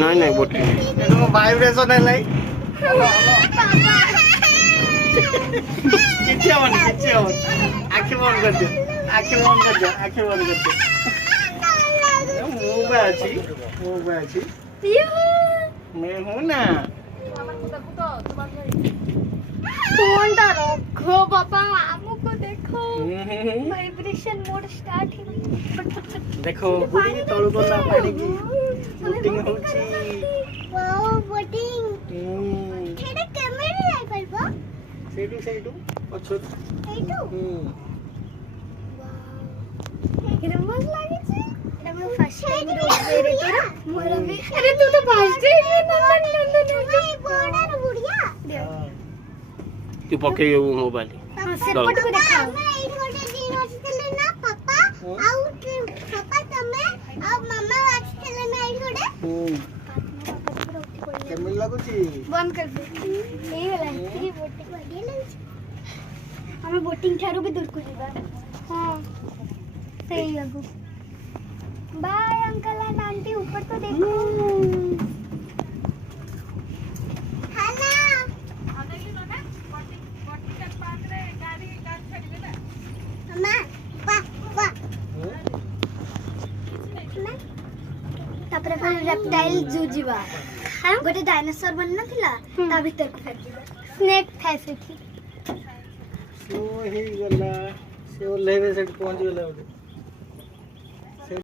नहीं नहीं बोटी वाइब्रेशन है नहीं किच्छे मन आँखें बंद कर दो आँखें बंद कर दो आँखें बंद कर दो मुँह में अच्छी मैं हूँ ना फोन रखो पापा हमको देखो वाइब्रेशन मोड स्टार्ट है देखो बुढ़ी तळु गला पानी की बोटिंग होची वाओ बोटिंग केडे कैमरा लाइ परबो सेटू पछो एटू वाओ इरे मस्त लागे छे इरे मैं फर्स्ट टाइम रे तोरा मोरा भी अरे तू तो फर्स्ट टाइम नंदन नहीं बोड़ा रे बुढ़िया तू पके मोबाइल सेपट को देखा मैं एई गोटे दिन आछितले ना पापा आउ पापा तमे आ मम्मा आछितले ना एई गोटे केमिल लागुची बंद कर दे एई वाला ये बोटिंग बढ़िया लागे हमें बोटिंग ठारू भी दूर को जीवा हां सही लागो बाय अंकल एंड आंटी ऊपर तो देखो खाना मम्मा पा तापर फिर रेप्टाइल जू जीवा गोटे डायनासोर बन नथिला ता भीतर को फेर जीवा स्नेक थाए सेठी सो ही गला से लेवे से पहुंच गला